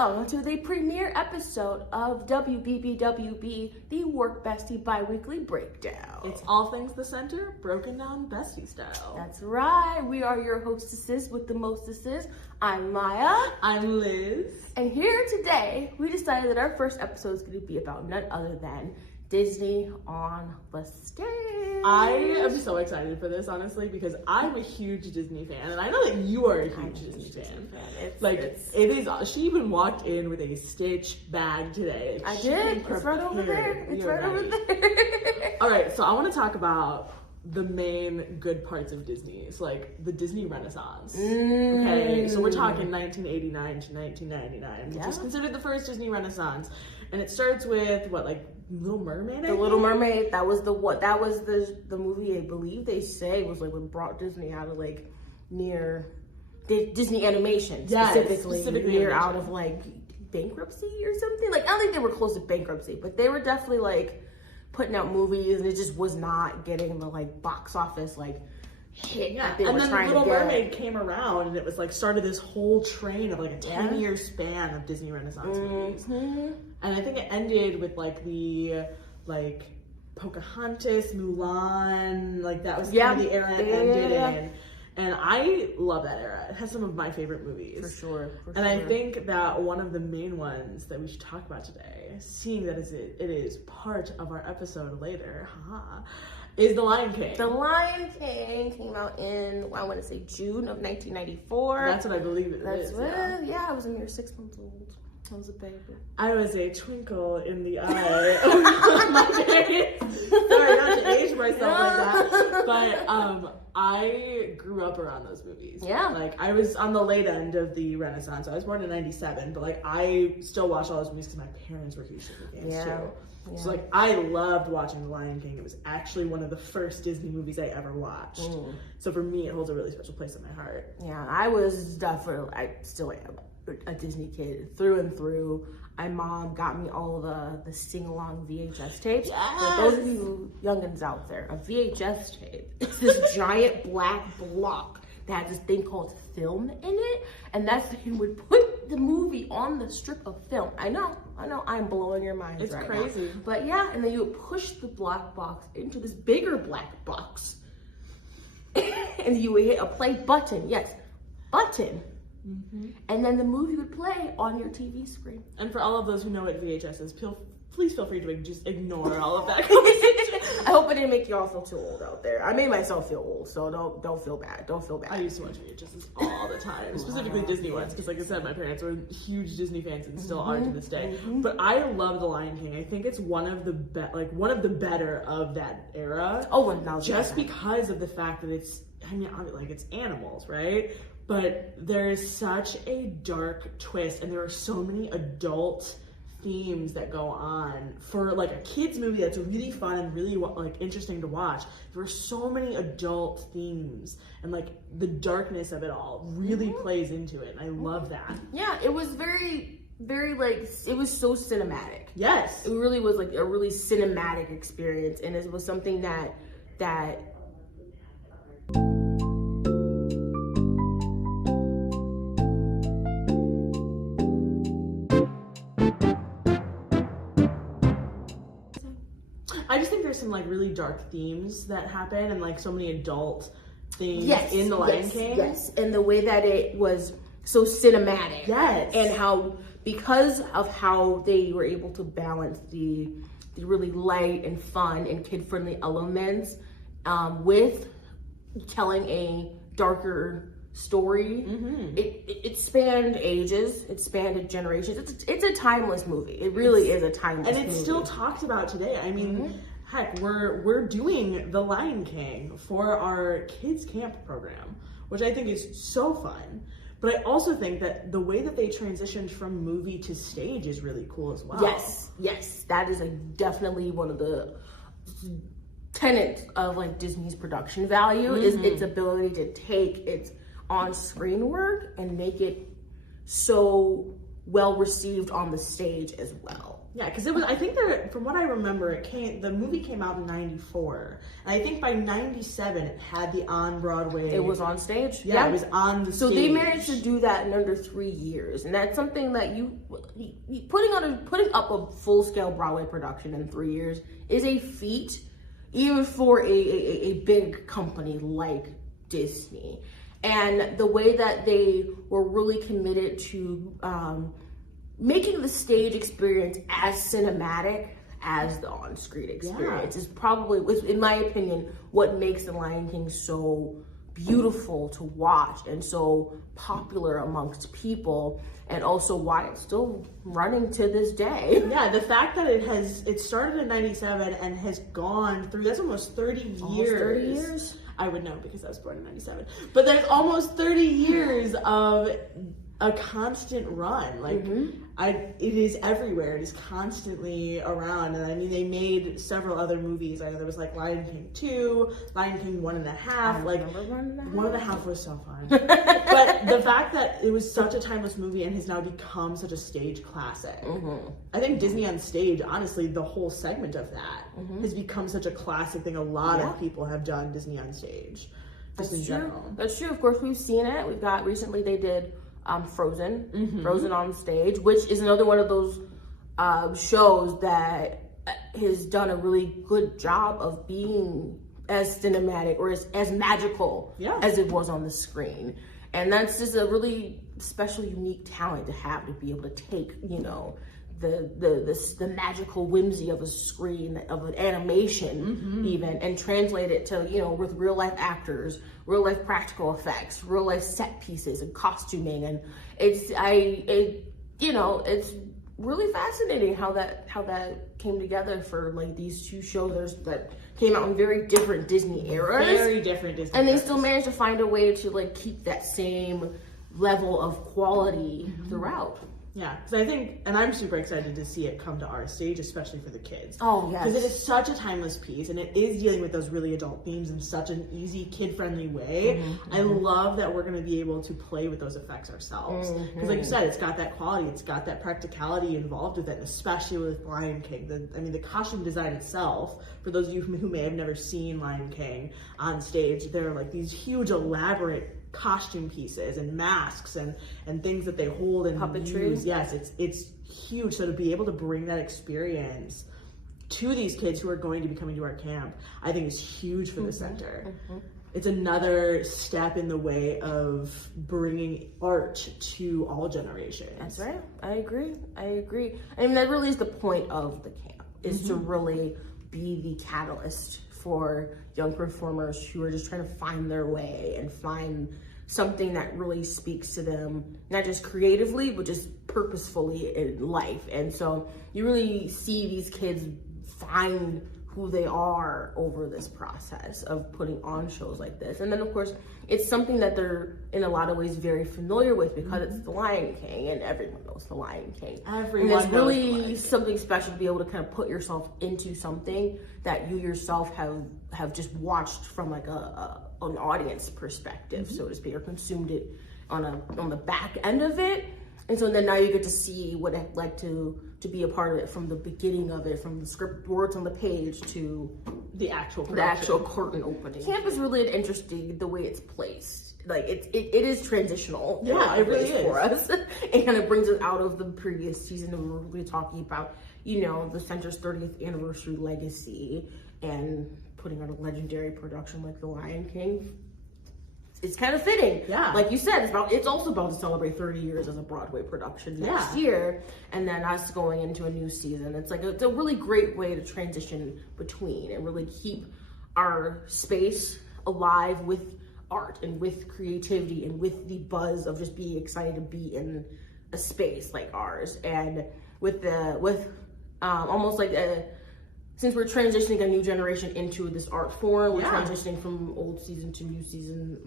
Welcome to the premiere episode of WBBWB, the Work Bestie Bi-Weekly Breakdown. It's all things the center, broken down Bestie-Style. That's right. We are your hostesses with the mostesses. I'm Maya. I'm Liz. And here today, we decided that our first episode is going to be about none other than Disney on the stage. I am so excited for this, honestly, because I'm a huge Disney fan, and I know that you are a huge Disney fan. It is. She even walked in with a Stitch bag today. I did. It's right over there. It's right over there. All right, so I want to talk about the main good parts of Disney. It's like the Disney Renaissance. Okay, so we're talking 1989 to 1999, which is considered the first Disney Renaissance, and it starts with what, like Little Mermaid? The Little Mermaid. That was the movie. I believe they say was like what brought Disney out of like near Disney animation, specifically near out of like bankruptcy or something. Like I don't think they were close to bankruptcy, but they were definitely like putting out movies, and it just was not getting the like box office like hit that they were trying to get. And then Little Mermaid came around, and it was like started this whole train of like a 10-year span of Disney Renaissance movies. And I think it ended with like the Pocahontas, Mulan, like that was kind of the era it ended in. And I love that era. It has some of my favorite movies. For sure. I think that one of the main ones that we should talk about today, seeing that it is part of our episode later, is The Lion King. The Lion King came out in, I want to say June of 1994. That's what I believe it is. Yeah, I was a mere 6 months old. I was a baby. I was a twinkle in the eye of my parents. Sorry, not to age myself like that. But I grew up around those movies. Yeah. Like, I was on the late end of the Renaissance. I was born in 97, but like, I still watched all those movies because my parents were huge Disney fans too. Yeah. So like, I loved watching The Lion King. It was actually one of the first Disney movies I ever watched. So for me, it holds a really special place in my heart. Yeah, I still am a Disney kid through and through. My mom got me all the sing-along VHS tapes. Yes! For those of you youngins out there, a VHS tape, it's this giant black block that has this thing called film in it, and that's he would put the movie on the strip of film. I know, I'm blowing your minds. It's right crazy. Now. But yeah, and then you would push the black box into this bigger black box, and you would hit a play button. Yes, button. And then the movie would play on your TV screen. And for all of those who know what VHS is, please feel free to just ignore all of that conversation. I hope I didn't make you all feel too old out there. I made myself feel old, so don't feel bad. Don't feel bad. I used to watch VHSs all the time, specifically Disney ones, because like I said, my parents were huge Disney fans and still are to this day. But I love The Lion King. I think it's one of the better of that era. Oh, 1,000%. Just because of the fact that it's animals, right? But there's such a dark twist, and there are so many adult themes that go on for like a kids movie that's really fun and really like interesting to watch. There are so many adult themes, and like the darkness of it all really plays into it, and I love that. Yeah, it was very, very like, it was so cinematic. Yes, it really was like a really cinematic experience, and it was something that I just think there's some like really dark themes that happen, and like so many adult things in The Lion King. Yes, and the way that it was so cinematic. Yes. And how, because of how they were able to balance the really light and fun and kid-friendly elements with telling a darker story. It spanned ages, it spanned generations. It's a timeless movie. It really is a timeless movie. And it's still talked about today. I mean, heck, we're doing The Lion King for our kids camp program, which I think is so fun. But I also think that the way that they transitioned from movie to stage is really cool as well. Yes, that is definitely one of the tenets of like Disney's production value is its ability to take its on-screen work and make it so well received on the stage as well. Yeah, because it was, I think from what I remember, the movie came out in 94. And I think by 97, it had the on-Broadway. It was on stage? Yeah, it was on the stage. So they managed to do that in under 3 years. And that's something that putting up a full-scale Broadway production in 3 years is a feat, even for a big company like Disney. And the way that they were really committed to making the stage experience as cinematic as the on-screen experience is probably, in my opinion, what makes The Lion King so beautiful to watch and so popular amongst people, and also why it's still running to this day. Yeah, the fact that it started in 97 and has gone through, that's almost 30 years. Almost 30 years? I would know because I was born in 97. But there's almost 30 years of a constant run. Like, it is everywhere. It is constantly around. And I mean, they made several other movies. I know there was like Lion King 2, Lion King 1.5. Like, 1.5 was so fun. But the fact that it was such a timeless movie and has now become such a stage classic. I think Disney on Stage, honestly, the whole segment of that has become such a classic thing. A lot of people have done Disney on Stage. Just in general. That's true. Of course, we've seen it. We've got, recently they did Frozen, Frozen on Stage, which is another one of those shows that has done a really good job of being as cinematic or as magical as it was on the screen. And that's just a really special, unique talent to have, to be able to take, you know, the magical whimsy of a screen, of an animation even, and translate it to, you know, with real life actors, real life practical effects, real life set pieces and costuming. And it's really fascinating how that came together for like these two shows that came out in very different Disney eras. Very different Disney And they eras. still managed to find a way to like keep that same level of quality throughout. Yeah, because I think, and I'm super excited to see it come to our stage, especially for the kids. Oh, yes. Because it is such a timeless piece, and it is dealing with those really adult themes in such an easy, kid-friendly way. I love that we're going to be able to play with those effects ourselves. Because like you said, it's got that quality, it's got that practicality involved with it, especially with Lion King. The costume design itself, for those of you who may have never seen Lion King on stage, they're like these huge, elaborate costume pieces and masks and things that they hold and puppetry. Use. Yes, it's huge. So to be able to bring that experience to these kids who are going to be coming to our camp, I think is huge for the center. It's another step in the way of bringing art to all generations. That's right. I agree. I mean, that really is the point of the camp, is to really be the catalyst for young performers who are just trying to find their way and find something that really speaks to them, not just creatively, but just purposefully in life. And so you really see these kids find who they are over this process of putting on shows like this. And then of course, it's something that they're in a lot of ways very familiar with, because it's The Lion King and everyone knows The Lion King. Everyone and it's knows really something special to be able to kind of put yourself into something that you yourself have just watched from like an audience perspective, so to speak, or consumed it on the back end of it. And so then now you get to see what it's like to be a part of it from the beginning of it, from the script words on the page to the actual curtain opening. Camp is really interesting the way it's placed. Like it is transitional. Yeah, it really is for us. It kind of brings us out of the previous season, and we're really talking about, you know, the center's 30th anniversary legacy and putting out a legendary production like The Lion King. It's kind of fitting. Yeah. Like you said, it's also about to celebrate 30 years as a Broadway production next year, and then us going into a new season. It's a really great way to transition between and really keep our space alive with art and with creativity and with the buzz of just being excited to be in a space like ours. And with almost like since we're transitioning a new generation into this art form, we're transitioning from old season to new season,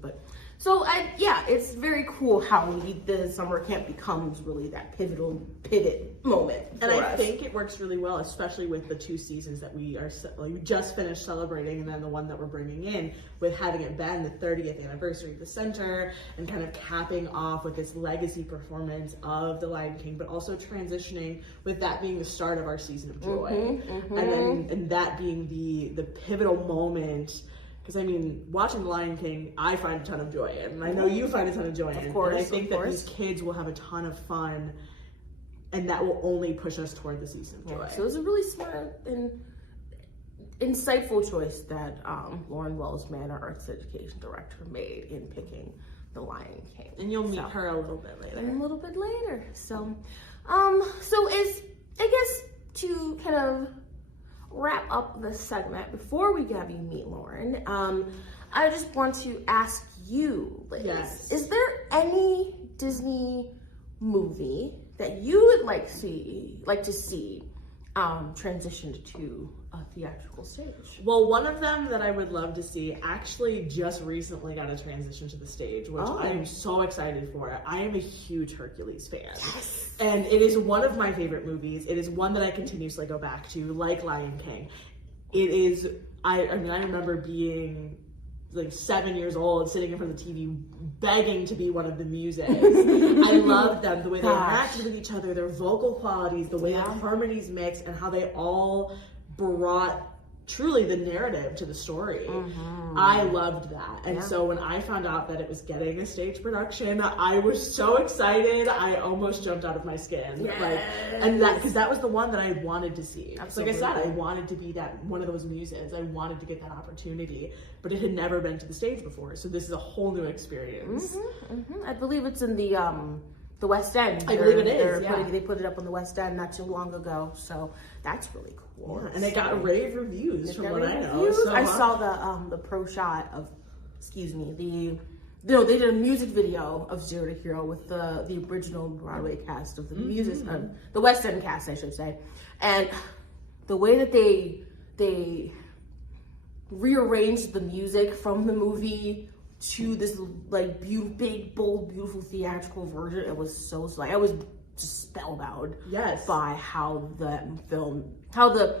but So it's very cool how the summer camp becomes really that pivot moment. And I think it works really well, especially with the 2 seasons that we just finished celebrating, and then the one that we're bringing in, with having it been the 30th anniversary of the center, and kind of capping off with this legacy performance of The Lion King, but also transitioning with that being the start of our season of joy, and that being the pivotal moment. Because, I mean, watching The Lion King, I find a ton of joy in. And I know you find a ton of joy in. Of course, and I think that these kids will have a ton of fun, and that will only push us toward the season of joy. So it was a really smart and insightful choice that Lauren Wells, Manor Arts Education Director, made in picking The Lion King. And you'll meet her a little bit later. So, is, I guess, to kind of wrap up the segment, before we have you meet Lauren, I just want to ask you, Liz, is there any Disney movie that you would like to see transitioned to a theatrical stage? Well, one of them that I would love to see actually just recently got a transition to the stage, which I am so excited for. I am a huge Hercules fan. Yes. And it is one of my favorite movies. It is one that I continuously go back to, like Lion King. It is, I remember being like 7 years old, sitting in front of the TV, begging to be one of the muses. I loved them, the way they interacted with each other, their vocal qualities, the way the harmonies mixed, and how they all brought truly the narrative to the story. I loved that. And so when I found out that it was getting a stage production, I was so excited. I almost jumped out of my skin. Because that was the one that I wanted to see. Absolutely. Like I said, I wanted to be that one of those muses. I wanted to get that opportunity, but it had never been to the stage before. So this is a whole new experience. I believe it's in the West End. I believe it is. They put it up on the West End not too long ago, so that's really cool. Yeah, and it got rave reviews from what I know. So, I saw the pro shot of, they did a music video of Zero to Hero with the original Broadway cast of the the West End cast, I should say, and the way that they rearranged the music from the movie to this like big, bold, beautiful theatrical version. It was so I was just spellbound by how the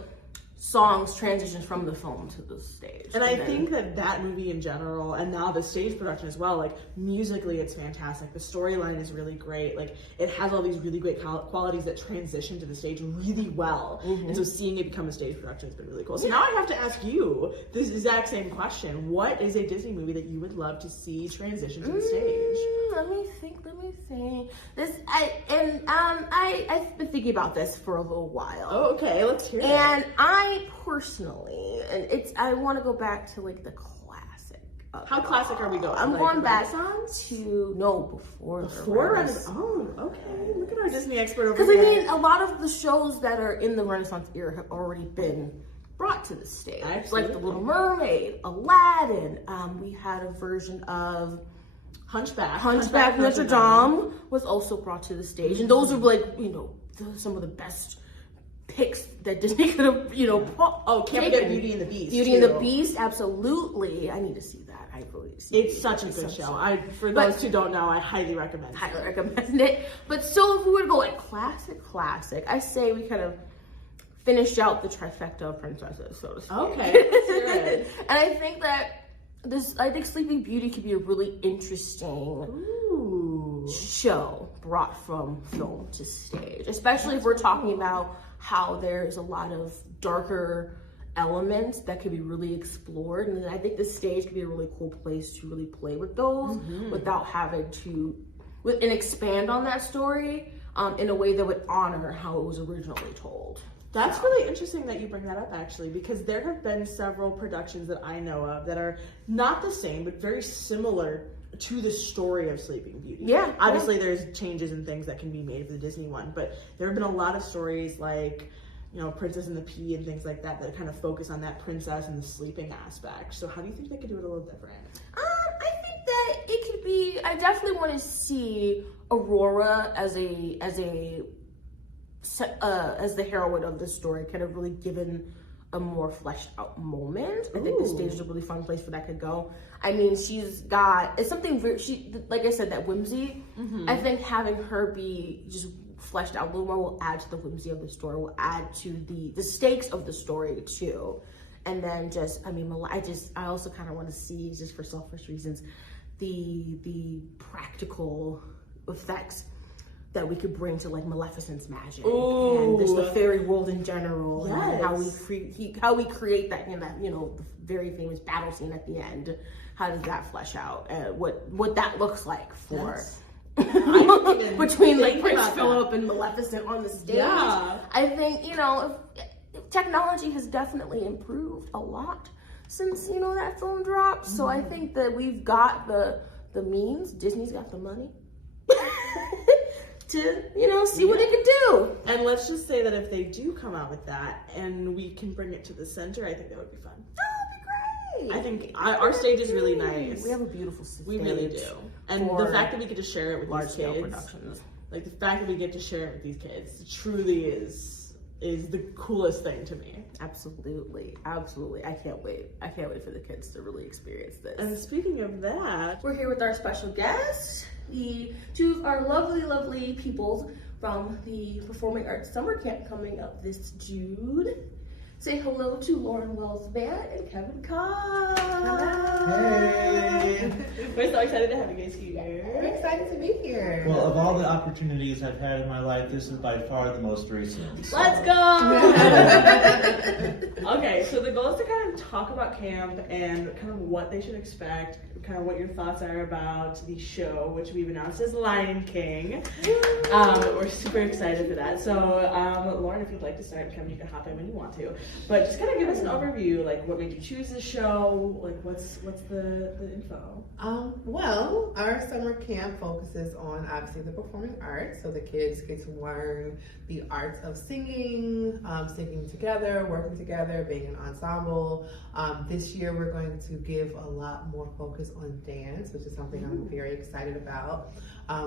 songs transition from the film to the stage. And I think that movie in general, and now the stage production as well, like musically it's fantastic. The storyline is really great. Like it has all these really great qualities that transition to the stage really well. And so seeing it become a stage production has been really cool. So now I have to ask you this exact same question. What is a Disney movie that you would love to see transition to the stage? Let me think. I've been thinking about this for a little while. Oh, okay. Let's hear it. And I personally, I want to go back to like the classic. How classic are we going? I'm like going back Renaissance? to before Renaissance. Oh, okay. Look at our Disney expert over because here. I mean, a lot of the shows that are in the Renaissance era have already been brought to the stage. Absolutely. Like The Little Mermaid, Aladdin. We had a version of Hunchback Notre Dame was also brought to the stage, and those are like some of the best picks that Disney could have can't forget Beauty and the Beast. Beauty and the Beast, absolutely. I need to see that. I really need to see. It's such a good show. For those who don't know, I highly recommend it. Highly recommend it. But so if we were to go like classic, I say we kind of finished out the trifecta of princesses, so to speak. Okay, let's hear it. And I think that I think Sleeping Beauty could be a really interesting show brought from film to stage, especially if we're talking about how there's a lot of darker elements that could be really explored. And I think the stage could be a really cool place to really play with those without having to and expand on that story in a way that would honor how it was originally told. That's really interesting that you bring that up, actually, because there have been several productions that I know of that are not the same, but very similar to the story of Sleeping Beauty. Yeah. Obviously, there's changes and things that can be made for the Disney one, but there have been a lot of stories like, Princess and the Pea and things like that kind of focus on that princess and the sleeping aspect. So how do you think they could do it a little different? I think that it could be, I definitely want to see Aurora as the heroine of the story, kind of really given a more fleshed out moment. I think the stage is a really fun place for that could go. I mean, she's got, it's something very, like I said, that whimsy. I think having her be just fleshed out a little more will add to the whimsy of the story, will add to the stakes of the story too. And then just, I mean, I also kind of want to see, just for selfish reasons, the practical effects that we could bring to like Maleficent's magic and just the fairy world in general, and how we create that, the very famous battle scene at the end. How does that flesh out? What that looks like for between like Prince Philip and Maleficent on the stage. Yeah. I think technology has definitely improved a lot since that film dropped. So I think that we've got the means. Disney's got the money to see what it could do. And let's just say that if they do come out with that and we can bring it to the center, I think that would be fun. I think our stage is really nice. We have a beautiful stage. We really do. And the fact that we get to share it with large these scale kids, productions. like the fact that we get to share it with these kids, truly is the coolest thing to me. Absolutely. I can't wait for the kids to really experience this. And speaking of that, we're here with our special guests, the two of our lovely people from the Performing Arts Summer Camp coming up this June. Say hello to Lauren Wells Band and Kevin Cobb. Hey! We're so excited to have you guys here. We're excited to be here. Well, of all the opportunities I've had in my life, this is by far the most recent. So. Let's go! Okay, so the goal is to kind of talk about camp and kind of what they should expect, kind of what your thoughts are about the show, which we've announced as Lion King. We're super excited for that. So, Lauren, if you'd like to start, Kevin, you can hop in when you want to. But just kind of give us an overview, like what made you choose the show, like what's the info? Well, our summer camp focuses on obviously the performing arts, so the kids get to learn the arts of singing, singing together, working together, being an ensemble. This year we're going to give a lot more focus on dance, which is something I'm very excited about.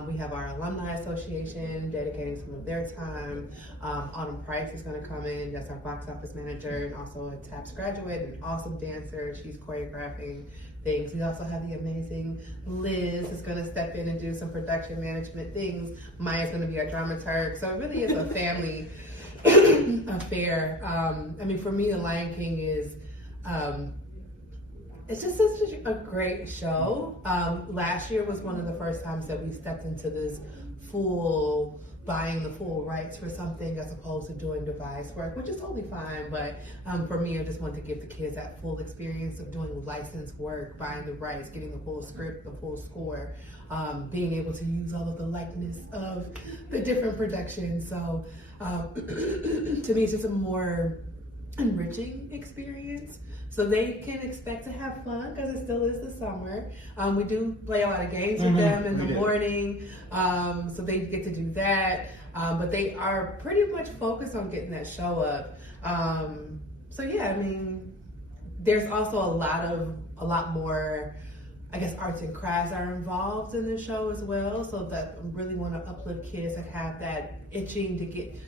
We have our alumni association dedicating some of their time. Autumn Price is going to come in. That's our box office manager and also a TAPS graduate, an awesome dancer. She's choreographing things. We also have the amazing Liz is going to step in and do some production management things. Maya's going to be our dramaturg. So it really is a family affair. I mean, for me, The Lion King is it's just such a great show. Last year was one of the first times that we stepped into this buying the full rights for something as opposed to doing device work, which is totally fine. But for me, I just want to give the kids that full experience of doing licensed work, buying the rights, getting the full script, the full score, being able to use all of the likeness of the different productions. So to me, it's just a more enriching experience. So they can expect to have fun because it still is the summer. We do play a lot of games with them in the morning, so they get to do that. But they are pretty much focused on getting that show up. So yeah, I mean, there's also a lot more, I guess, arts and crafts are involved in this show as well. So that I really want to uplift kids that have that itching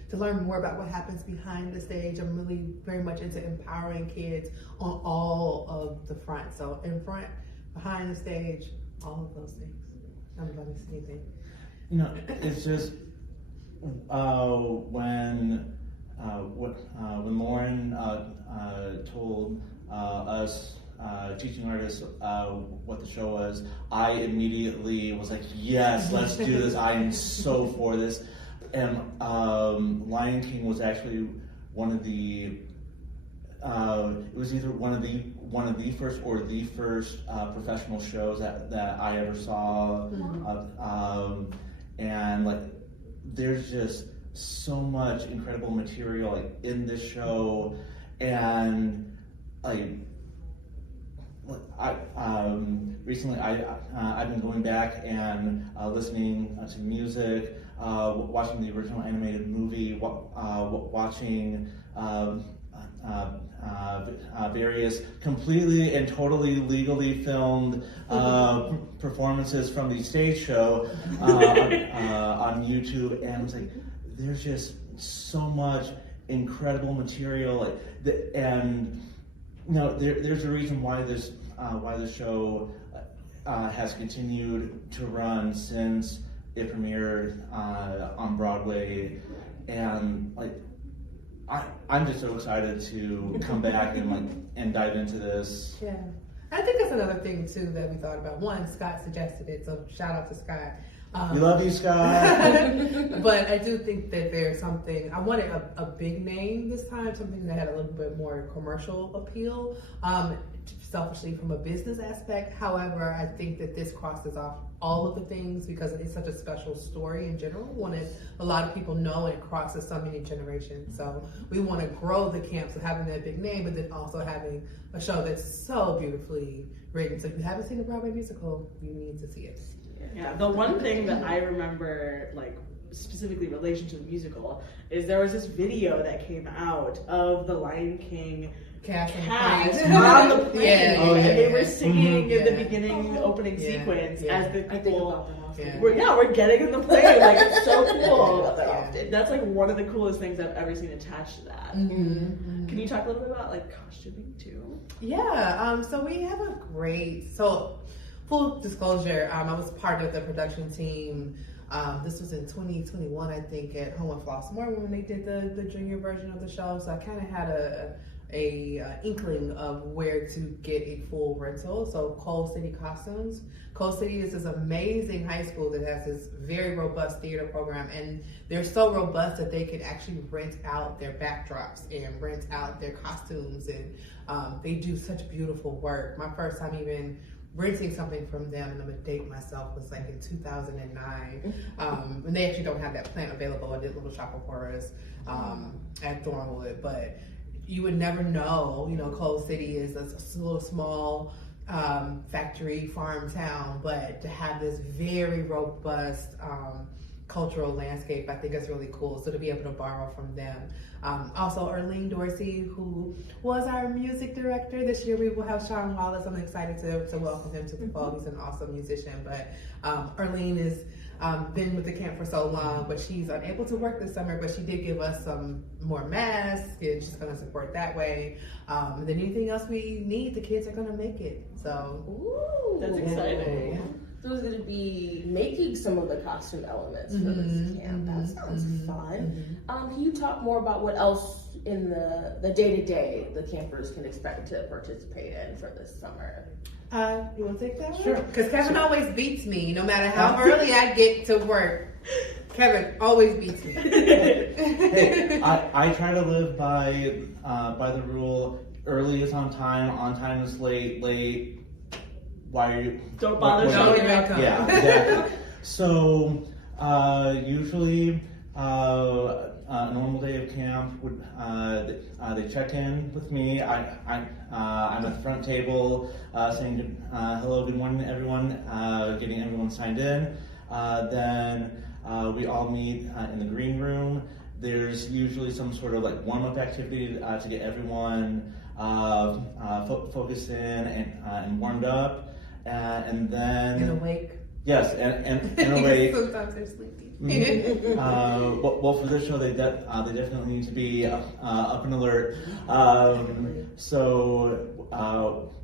to learn more about what happens behind the stage. I'm really very much into empowering kids on all of the fronts. So in front, behind the stage, all of those things. I'm about to say anything. It's just when Lauren told us teaching artists what the show was, I immediately was like, yes, let's do this. I am so for this. And Lion King was actually one of the it was either one of the first or the first professional shows that I ever saw. And like there's just so much incredible material like in this show, and recently I've been going back and listening to music, watching the original animated movie, watching various completely and totally legally filmed performances from the stage show on YouTube, and it's like there's just so much incredible material, and there's a reason why this why the show has continued to run since it premiered on Broadway, and like I'm just so excited to come back and dive into this. Yeah. I think that's another thing too that we thought about. One, Scott suggested it, so shout out to Scott. We love you, Scott. But I do think that there's something, I wanted a big name this time, something that had a little bit more commercial appeal, selfishly from a business aspect. However, I think that this crosses off all of the things because it's such a special story in general. We wanted a lot of people know it crosses so many generations. So we want to grow the camp, so having that big name, but then also having a show that's so beautifully written. So if you haven't seen the Broadway musical, you need to see it. Yeah, the one thing that I remember, like specifically in relation to the musical, is there was this video that came out of the Lion King cast on the plane, and they were singing in the beginning opening sequence as the people we're getting in the plane. Like, it's so cool. That's like one of the coolest things I've ever seen attached to that. Can you talk a little bit about like costuming too? Yeah, so we have a full disclosure, I was part of the production team. This was in 2021, I think, at Home with Floss Moore when they did the junior version of the show. So I kind of had a inkling of where to get a full rental. So Coal City Costumes. Coal City is this amazing high school that has this very robust theater program, and they're so robust that they can actually rent out their backdrops and rent out their costumes, and they do such beautiful work. My first time even renting something from them, and I'm gonna date myself, was like in 2009. And they actually don't have that plant available. I did Little Shop of Horrors at Thornwood, but you would never know, Coal City is a little small factory farm town, but to have this very robust cultural landscape, I think is really cool. So to be able to borrow from them. Also, Arlene Dorsey, who was our music director. This year we will have Sean Wallace. I'm excited to welcome him to the fold. He's an awesome musician. But Arlene has been with the camp for so long, but she's unable to work this summer, but she did give us some more masks, and she's going to support that way. And then anything else we need, the kids are going to make it. So, ooh, that's exciting. Yeah. So who's going to be making some of the costume elements for this camp? That sounds fun. Can you talk more about what else in the day-to-day the campers can expect to participate in for this summer? You want to take that one? Sure. Because Kevin always beats me, no matter how early I get to work. Kevin always beats me. Hey, I try to live by the rule: early is on time is late. Why are you? Don't bother showing up. Yeah, exactly. So usually a normal day of camp would they check in with me. I'm at the front table saying hello, good morning, everyone, getting everyone signed in. Then we all meet in the green room. There's usually some sort of like warm-up activity to get everyone focused in and warmed up. And then And awake. Yes, and awake. Sometimes they're sleepy. Well, for this show, they definitely need to be up and alert. So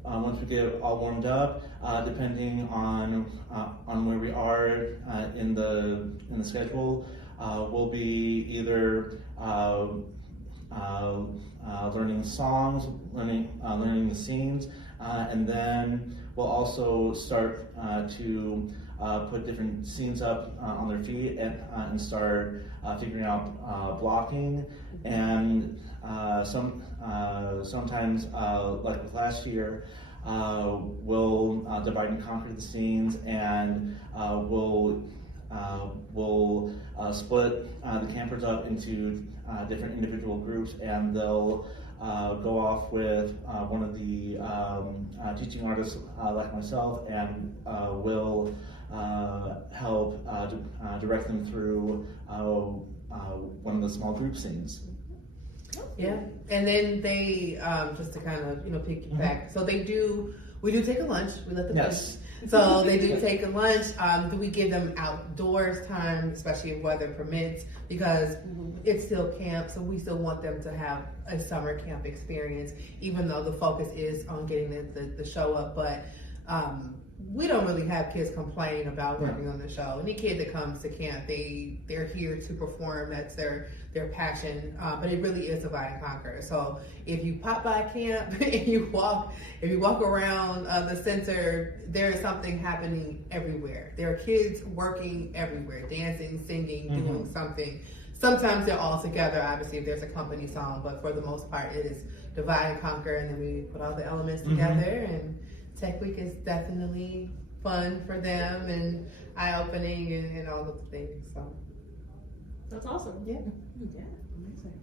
once we get all warmed up, depending on where we are in the schedule, we'll be either learning songs, learning the scenes, and then we'll also start to put different scenes up on their feet and start figuring out blocking. And sometimes, like with last year, we'll divide and conquer the scenes, and we'll split the campers up into different individual groups, and they'll go off with one of the teaching artists like myself, and will help direct them through one of the small group scenes. Yeah, and then they just to kind of piggyback. So we do take a lunch. We let them So they do take a lunch. Do we give them outdoors time, especially if weather permits, because it's still camp, so we still want them to have a summer camp experience, even though the focus is on getting the show up. But we don't really have kids complain about working on the show. Any kid that comes to camp, they're here to perform. That's their passion. But it really is divide and conquer. So if you pop by camp and if you walk around the center, there is something happening everywhere. There are kids working everywhere, dancing, singing, doing something. Sometimes they're all together, obviously, if there's a company song, but for the most part, it is divide and conquer, and then we put all the elements together. And Tech Week is definitely fun for them and eye-opening and all of the things. So that's awesome. Yeah, amazing.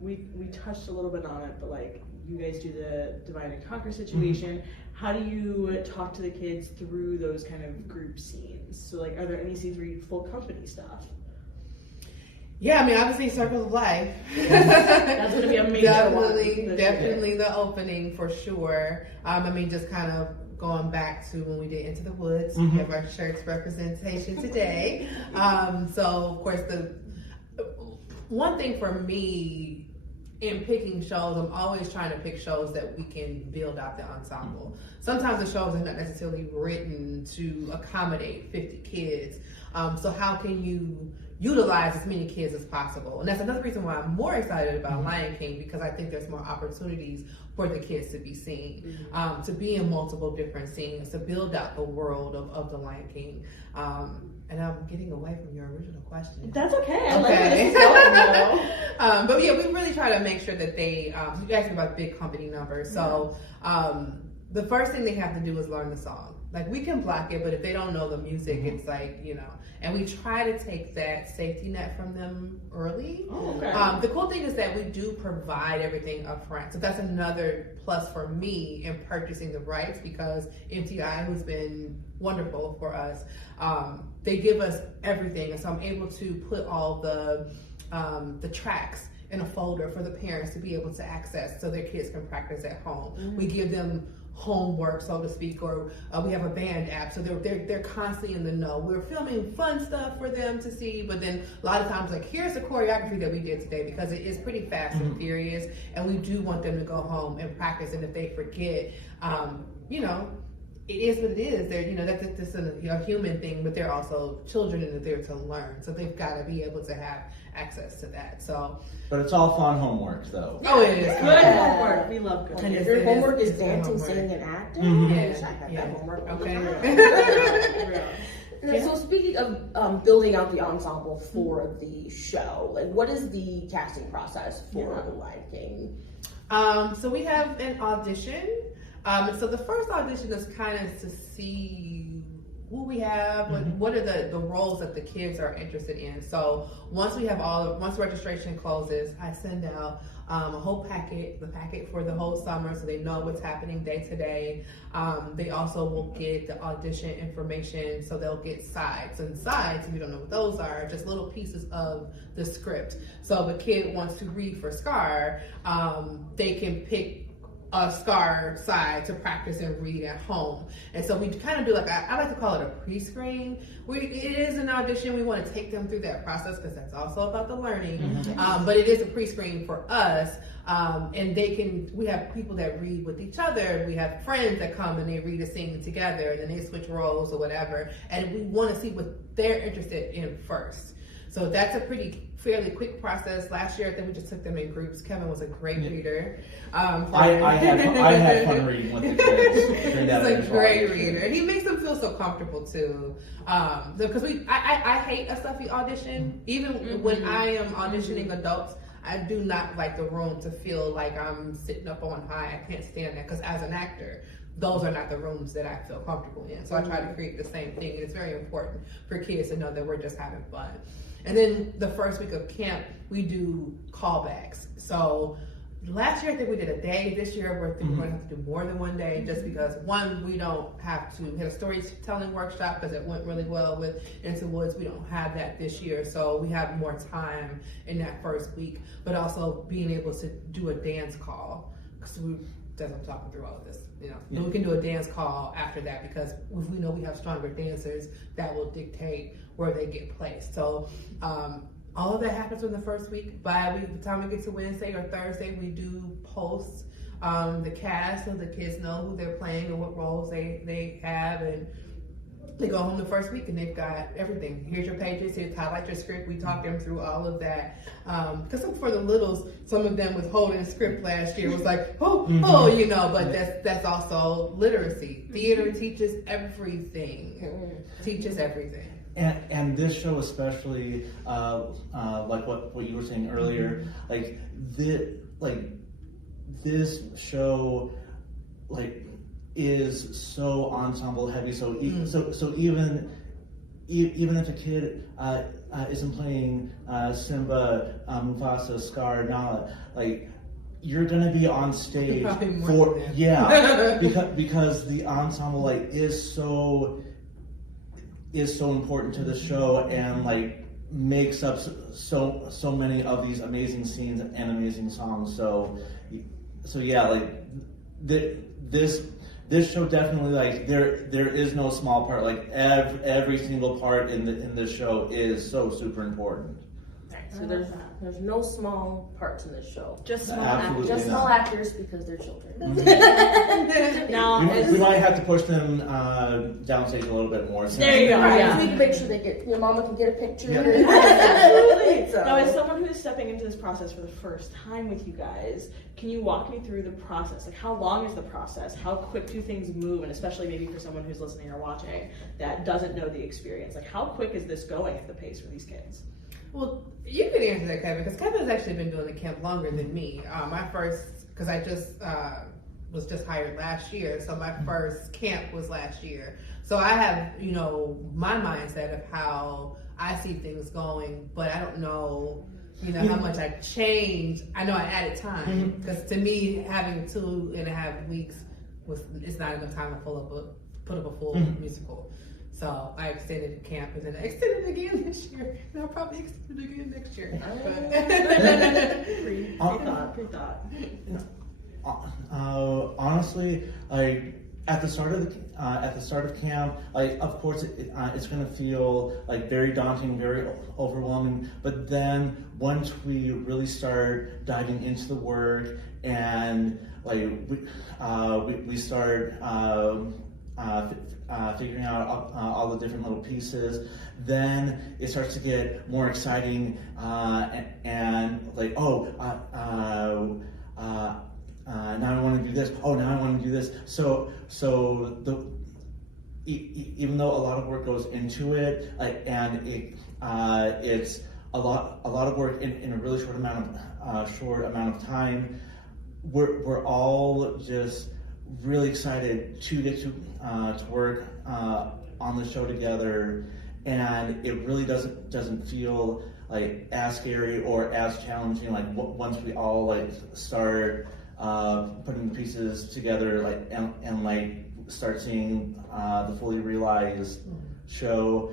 We touched a little bit on it, but like you guys do the divide and conquer situation. How do you talk to the kids through those kind of group scenes? So like, are there any scenes where you full company stuff? Yeah, I mean, obviously, Circle of Life. That's going to be a major definitely the opening for sure. I mean, just kind of going back to when we did Into the Woods. We have our church representation today. So, of course, the one thing for me in picking shows, I'm always trying to pick shows that we can build out the ensemble. Sometimes the shows are not necessarily written to accommodate 50 kids. So how can you utilize as many kids as possible? And that's another reason why I'm more excited about Lion King, because I think there's more opportunities for the kids to be seen, to be in multiple different scenes, to build out the world of the Lion King. And I'm getting away from your original question. That's okay. I like where this is going, though. But yeah, we really try to make sure that they, you asked about big company numbers. So the first thing they have to do is learn the song. Like, we can block it, but if they don't know the music, it's like, and we try to take that safety net from them early. Oh, okay. The cool thing is that we do provide everything up front. So that's another plus for me in purchasing the rights, because MTI, who's been wonderful for us, they give us everything. And so I'm able to put all the tracks in a folder for the parents to be able to access so their kids can practice at home. We give them homework, so to speak, or we have a band app, so they're constantly in the know. We're filming fun stuff for them to see, but then a lot of times, like, here's the choreography that we did today, because it is pretty fast and furious, and we do want them to go home and practice. And if they forget, it is what it is. They're, that's a human thing, but they're also children and they're there to learn, so they've got to be able to have access to that. So, but it's all fun homework, though. Oh, it is good homework. We love good And homework. if your homework is dancing, singing, and acting, yes, I have that homework. Okay. And so, speaking of building out the ensemble for the show, like, what is the casting process for The Lion King? So we have an audition. So the first audition is kind of to see who we have, what are the roles that the kids are interested in. So once registration closes, I send out a whole packet, the packet for the whole summer, so they know what's happening day to day. They also will get the audition information, so they'll get sides. And sides, if you don't know what those are just little pieces of the script. So if a kid wants to read for Scar, they can pick a Scar side to practice and read at home. And so we kind of do, like, I like to call it a pre-screen. It is an audition. We want to take them through that process, because that's also about the learning. But it is a pre-screen for us. And we have people that read with each other. We have friends that come and they read a scene together, and then they switch roles or whatever. And we want to see what they're interested in first. So that's a fairly quick process. Last year, I think we just took them in groups. Kevin was a great reader. I had fun reading with the kids. He's a great reader. And he makes them feel so comfortable too. Because I hate a stuffy audition. Even when I am auditioning adults, I do not like the room to feel like I'm sitting up on high. I can't stand that, because as an actor, those are not the rooms that I feel comfortable in. So I try to create the same thing. And it's very important for kids to know that we're just having fun. And then the first week of camp, we do callbacks. So last year, I think we did a day. This year, we're going to have to do more than one day, just because, one, we don't have to hit a storytelling workshop, because it went really well with Into the Woods. We don't have that this year, so we have more time in that first week. But also being able to do a dance call, because as I'm talking through all of this, Then we can do a dance call after that, because if we know we have stronger dancers, that will dictate where they get placed. So all of that happens in the first week. By the time we get to Wednesday or Thursday, we do post the cast, so the kids know who they're playing and what roles they have, and they go home the first week and they've got everything. Here's your pages, here's highlight your script. We talk them through all of that. Because for the littles, some of them was holding script last year, was like, but that's also literacy. Theater teaches everything. Teaches everything. And this show especially, like what you were saying earlier, this show, is so ensemble heavy. So even if a kid isn't playing Simba, Mufasa, Scar, Nala, you're gonna be on stage because the ensemble is so important to the show, and makes up so many of these amazing scenes and amazing songs. So yeah, this show definitely, there is no small part. Every single part in this show is so super important. So there's no small parts in this show. Just small actors. Just small actors, because they're children. Now we might have to push them downstage a little bit more. There you go. Right, Yeah. we can make sure your mama can get a picture. Yeah. Absolutely. So- Now, as someone who's stepping into this process for the first time with you guys, can you walk me through the process? How long is the process? How quick do things move? And especially maybe for someone who's listening or watching that doesn't know the experience, how quick is this going at the pace for these kids? Well, you can answer that, Kevin, because Kevin's actually been doing the camp longer than me. Because I was just hired last year, so my first camp was last year. So I have, my mindset of how I see things going, but I don't know, how much I changed. I know I added time, because to me, having 2.5 weeks it's not enough time to put up a full musical. So I extended the camp, and then I extended it again this year, and I'll probably extend it again next year. Pre-thought. Honestly, at the start of camp, of course it's going to feel very daunting, very overwhelming. But then once we really start diving into the work, and we start figuring out all the different little pieces, then it starts to get more exciting, and now I want to do this. Oh, now I want to do this. So even though a lot of work goes into it, and it's a lot of work in a really short amount of time, we're all just really excited to get to work on the show together, and it really doesn't feel as scary or as challenging once we all start putting the pieces together and start seeing the fully realized show,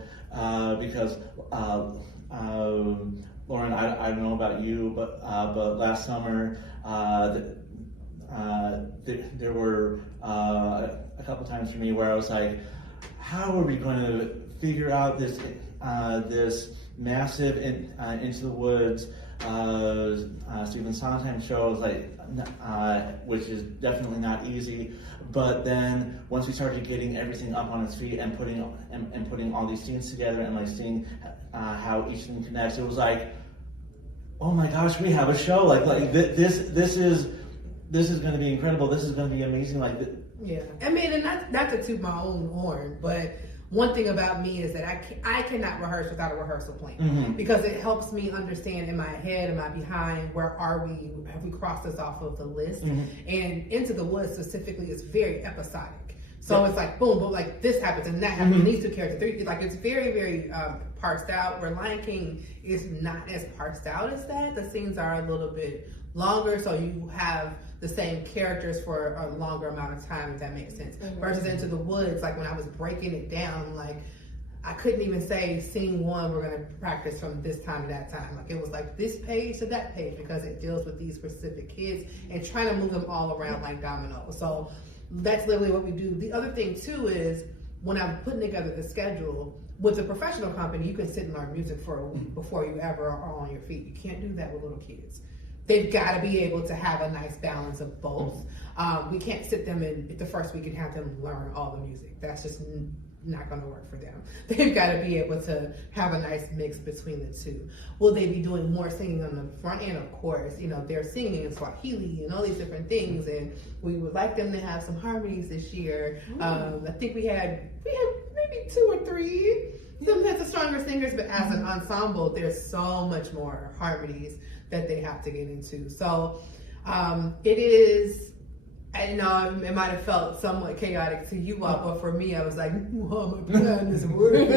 because Lauren, I don't know about you, but last summer there were a couple times for me where I was like, how are we going to figure out this massive Into the Woods Stephen Sondheim show, which is definitely not easy. But then once we started getting everything up on its feet and putting all these scenes together and seeing how each thing connects, it was oh my gosh, we have a show. This is going to be incredible. This is going to be amazing. Yeah, I mean, and not to toot my own horn, but one thing about me is that I cannot rehearse without a rehearsal plan, because it helps me understand in my head, am I behind, where are we, have we crossed this off of the list? And Into the Woods specifically is very episodic. So it's boom, boom, this happens and that happens, these two characters, it's very, very parsed out, where Lion King is not as parsed out as that. The scenes are a little bit longer, so you have the same characters for a longer amount of time, if that makes sense. Versus Into the Woods, when I was breaking it down, I couldn't even say scene 1 we're going to practice from this time to that time. Like it was like this page to that page because it deals with these specific kids and trying to move them all around like dominoes. So that's literally what we do. The other thing too is when I'm putting together the schedule with a professional company, you can sit and learn music for a week before you ever are on your feet. You can't do that with little kids. They've got to be able to have a nice balance of both. We can't sit them in the first week and have them learn all the music. That's just not going to work for them. They've got to be able to have a nice mix between the two. Will they be doing more singing on the front end? Of course, they're singing in Swahili and all these different things, and we would like them to have some harmonies this year. I think we had maybe 2 or 3. Sometimes the stronger singers, but as an ensemble, there's so much more harmonies that they have to get into. So it is. I know it might have felt somewhat chaotic to you all, but for me, I was like, "Oh, my plan is working,"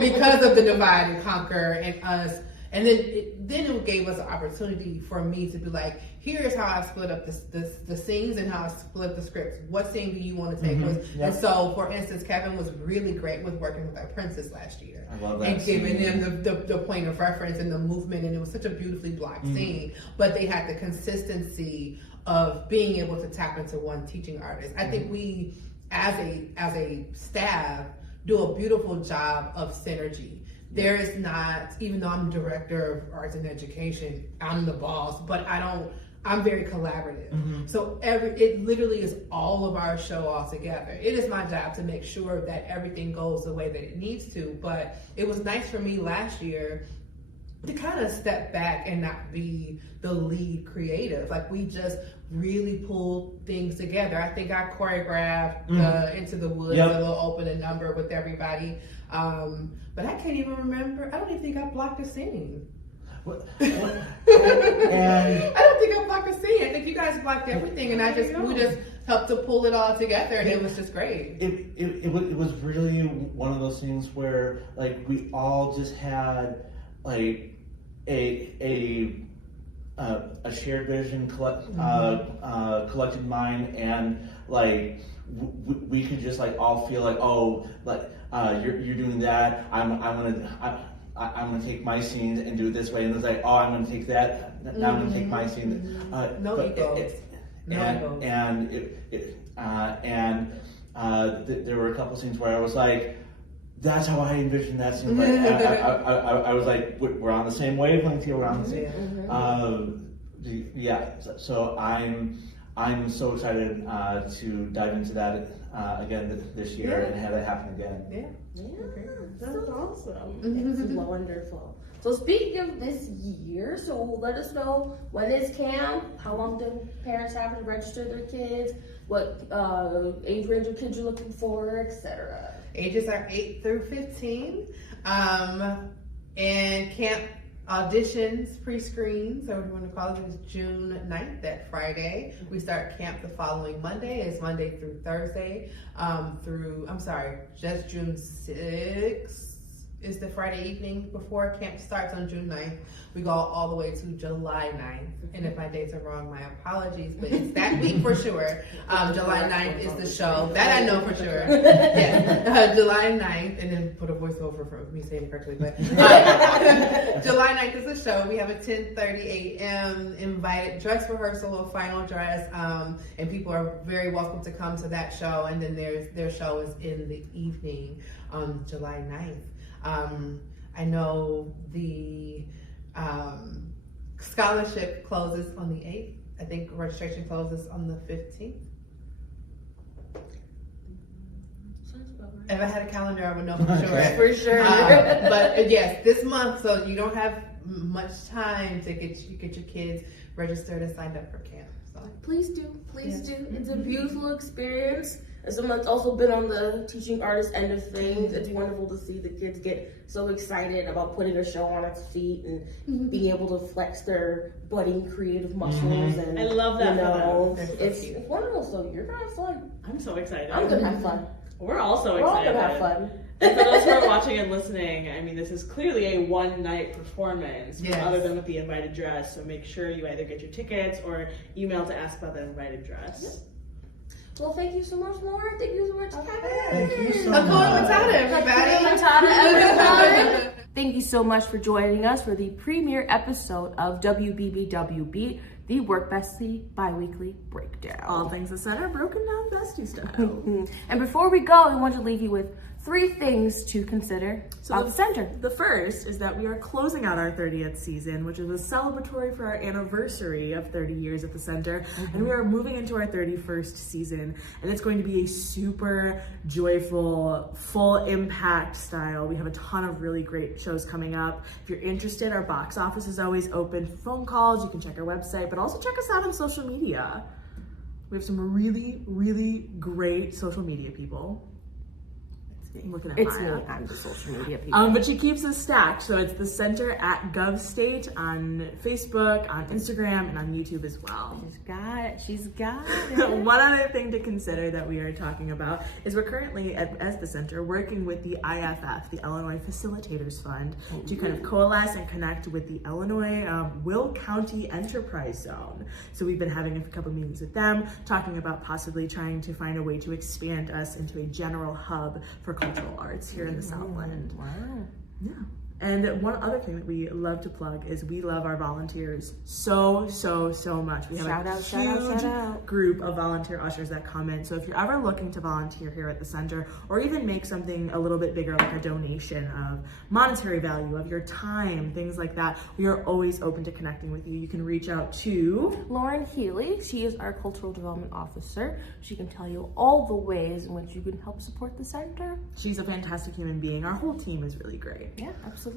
because of the divide and conquer and us. And then it gave us an opportunity for me to be like, "Here's how I split up the scenes and how I split the scripts. What scene do you want to take?" And so, for instance, Kevin was really great with working with our princess last year. I love that. And giving them the point of reference and the movement, and it was such a beautifully blocked scene. But they had the consistency of being able to tap into one teaching artist. I think we, as a staff, do a beautiful job of synergy. There is not, even though I'm director of arts and education, I'm the boss, but I'm very collaborative. So it literally is all of our show all together. It is my job to make sure that everything goes the way that it needs to, but it was nice for me last year to kind of step back and not be the lead creative. Like we just really pulled things together. I think I choreographed Into the Woods, a little opening number with everybody. But I can't even remember. I don't even think I blocked a scene. I don't think I blocked a scene. I think you guys blocked everything, and we just helped to pull it all together, and it was just great. It was really one of those things where like we all just had like a shared vision, collected mind, and like we could just like all feel like, oh, like you're doing that. I'm gonna take my scenes and do it this way, and it's like, oh, I'm gonna take that. Now I'm gonna take my scene. No ego. There were a couple scenes where I was like, that's how I envisioned that scene. Like, I was like, we're on the same wavelength here. We're on the same. So I'm so excited to dive into that again this year and have it happen again. That's awesome. It's wonderful. So speaking of this year, so let us know, when is camp? How long do parents have to register their kids? What age range of kids you're looking for, etc. Ages are 8 through 15. And camp auditions, pre-screens, or whatever you want to call it, is June 9th, that Friday. We start camp the following Monday. It's Monday through Thursday. Just June 6th is the Friday evening before camp starts on June 9th. We go all the way to July 9th. And if my dates are wrong, my apologies, but it's that week for sure. July 9th is the show. That I know for sure. Yes. July 9th, and then put a voiceover for me saying it correctly. But July 9th is the show. We have a 10:30 a.m. invited dress rehearsal, a final dress, and people are very welcome to come to that show. And then their show is in the evening on July 9th. I know the scholarship closes on the 8th. I think registration closes on the 15th. If I had a calendar, I would know for sure. For sure. But yes, this month, so you don't have much time to get your kids registered and signed up for camp. So please do. It's a beautiful experience. As someone that's also been on the teaching artist end of things, it's wonderful to see the kids get so excited about putting a show on its feet and being able to flex their budding creative muscles. And I love that. It's wonderful. So you're gonna have fun. I'm so excited. I'm gonna have fun. We're also We're all excited. gonna have fun. And for those who are watching and listening, I mean, this is clearly a one-night performance, other than with the invited dress. So make sure you either get your tickets or email to ask about the invited dress. Well, thank you so much, Lauren. Thank you so much, Kevin. Thank you so Hakuna much. Matata, everybody. Hakuna Matata, everyone. Thank you so much for joining us for the premiere episode of WBBWB, the Work Bestie Bi-Weekly Breakdown. All things the center, broken down bestie style. And before we go, we want to leave you with 3 things to consider about the center. The first is that we are closing out our 30th season, which is a celebratory for our anniversary of 30 years at the center. And we are moving into our 31st season. And it's going to be a super joyful, full impact style. We have a ton of really great shows coming up. If you're interested, our box office is always open for phone calls. You can check our website, but also check us out on social media. We have some really, really great social media people. I'm looking at It's Maya. me. I'm the social media people. But she keeps us stacked. So it's the center at GovState on Facebook, on Instagram, and on YouTube as well. She's got it. She's got it. One other thing to consider that we are talking about is we're currently, as the center, working with the IFF, the Illinois Facilitators Fund, to kind of coalesce and connect with the Illinois Will County Enterprise Zone. So we've been having a couple meetings with them, talking about possibly trying to find a way to expand us into a general hub for cultural arts here in the Southland. Wow. Yeah. And one other thing that we love to plug is we love our volunteers so much. We have a huge group of volunteer ushers that come in. So if you're ever looking to volunteer here at the center, or even make something a little bit bigger, like a donation of monetary value, of your time, things like that, we are always open to connecting with you. You can reach out to Lauren Healy. She is our cultural development officer. She can tell you all the ways in which you can help support the center. She's a fantastic human being. Our whole team is really great. Yeah, absolutely.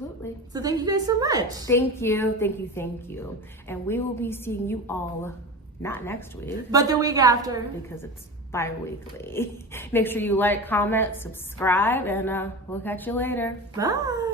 So thank you guys so much. Thank you, thank you, thank you. And we will be seeing you all, not next week, But the week after. because it's bi-weekly. Make sure you like, comment, subscribe, and we'll catch you later. Bye.